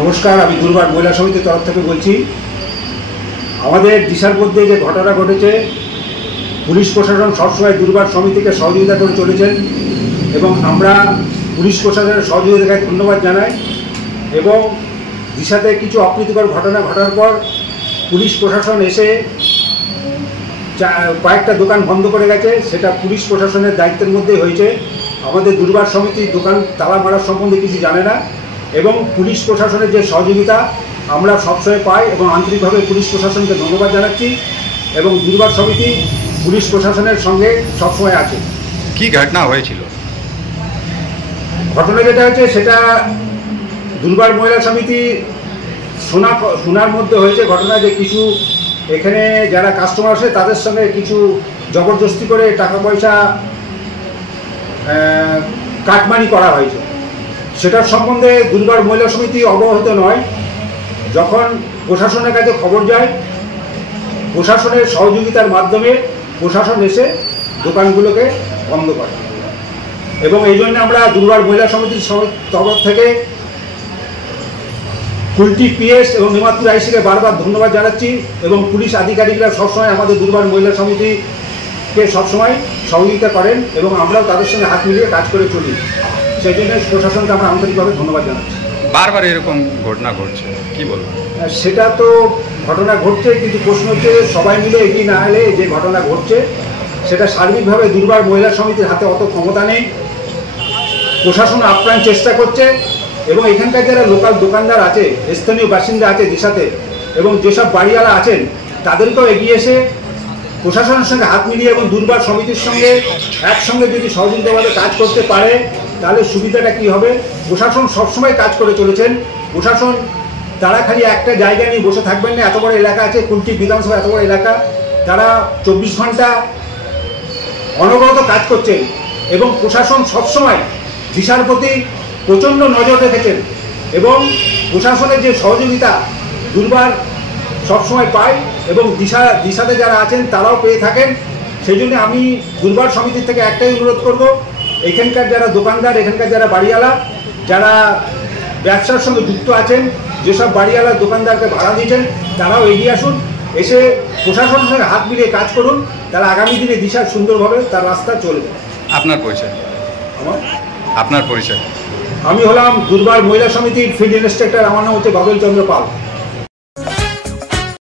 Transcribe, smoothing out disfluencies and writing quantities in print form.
নমস্কার, আমি দুর্বার মহিলা সমিতির তরফ থেকে বলছি। আমাদের দিশার মধ্যে যে ঘটনা ঘটেছে, পুলিশ প্রশাসন সবসময় দুর্বার সমিতিকে সহযোগিতা করে চলেছেন এবং আমরা পুলিশ প্রশাসনের সহযোগিতাকে ধন্যবাদ জানাই। এবং দিশাতে কিছু অপ্রীতিকর ঘটনা ঘটার পর পুলিশ প্রশাসন এসে কয়েকটা দোকান বন্ধ করে গেছে। সেটা পুলিশ প্রশাসনের দায়িত্বের মধ্যেই হয়েছে। আমাদের দুর্বার সমিতি দোকান তালা মারার সম্বন্ধে কিছু জানে না এবং পুলিশ প্রশাসনের যে সহযোগিতা আমরা সবসময় পাই এবং আন্তরিকভাবে পুলিশ প্রশাসনকে ধন্যবাদ জানাচ্ছি এবং দুর্বার সমিতি পুলিশ প্রশাসনের সঙ্গে সবসময় আছে। কি ঘটনা হয়েছিল? ঘটনা যেটা হয়েছে সেটা দুর্বার মহিলা সমিতি শোনার মধ্যে হয়েছে ঘটনা যে কিছু এখানে যারা কাস্টমার আসে তাদের সঙ্গে কিছু জবরদস্তি করে টাকা পয়সা কাটমানি করা হয়েছে। সেটার সম্বন্ধে দুর্বার মহিলা সমিতি অবগত নয়। যখন প্রশাসনের কাছে খবর যায়, প্রশাসনের সহযোগিতার মাধ্যমে প্রশাসন এসে দোকানগুলোকে বন্ধ করে এবং এই জন্য আমরা দুর্বার মহিলা সমিতির তরফ থেকে কুলটি পিএস এবং নিমাতপুর আইসিকে বারবার ধন্যবাদ জানাচ্ছি এবং পুলিশ আধিকারিকরা সবসময় আমাদের দুর্বার মহিলা সমিতিকে সবসময় সহযোগিতা করেন এবং আমরাও তাদের সঙ্গে হাত মিলিয়ে কাজ করে চলি। সেই জন্য প্রশাসনকে আমরা আন্তরিকভাবে ধন্যবাদ জানাচ্ছি। বারবার এরকম ঘটনা ঘটছে, কি বলবো? সেটা তো ঘটনা ঘটছে, কিন্তু প্রশ্ন হচ্ছে সবাই মিলে এগিয়ে না এলে যে ঘটনা ঘটছে সেটা সার্বিকভাবে দুর্বার মহিলা সমিতির হাতে অত ক্ষমতা নেই। প্রশাসন আপ্রাণ চেষ্টা করছে এবং এখানকার যারা লোকাল দোকানদার আছে, স্থানীয় বাসিন্দা আছে দিশাতে এবং যেসব বাড়িওয়ালা আছেন তাদেরকেও এগিয়ে এসে প্রশাসনের সঙ্গে হাত মিলিয়ে এবং দুর্বার সমিতির সঙ্গে একসঙ্গে যদি সহযোগিতাভাবে কাজ করতে পারে তাহলে সুবিধাটা কী হবে। প্রশাসন সবসময় কাজ করে চলেছেন। প্রশাসন তারা খালি একটা জায়গা নিয়ে বসে থাকবেন না। এত বড় এলাকা আছে, কুলটি বিধানসভা এত বড় এলাকা, তারা 24 ঘন্টা অনবরত কাজ করছেন এবং প্রশাসন সবসময় দিশার প্রতি প্রচণ্ড নজর রেখেছেন এবং প্রশাসনের যে সহযোগিতা দুর্বার সবসময় পায় এবং দিশাতে যারা আছেন তারাও পেয়ে থাকেন। সেই জন্য আমি দুর্বার সমিতির থেকে একটাই অনুরোধ করব, এখানকার যারা দোকানদার, এখানকার যারা বাড়িওয়ালা, যারা ব্যবসার সঙ্গে যুক্ত আছেন, যেসব বাড়িওয়ালা দোকানদারকে ভাড়া দিয়েছেন তারাও এগিয়ে আসুন, এসে প্রশাসনের সঙ্গে হাত মিলিয়ে কাজ করুন। তারা আগামী দিনে দিশার সুন্দরভাবে তার রাস্তা চলবে। আপনার পরিচয়? আপনার পরিচয়? আমি হলাম দুর্বার মহিলা সমিতির ফিল্ড ইন্সপেক্টর। আমার নাম হচ্ছে বাবুল চন্দ্র পাল।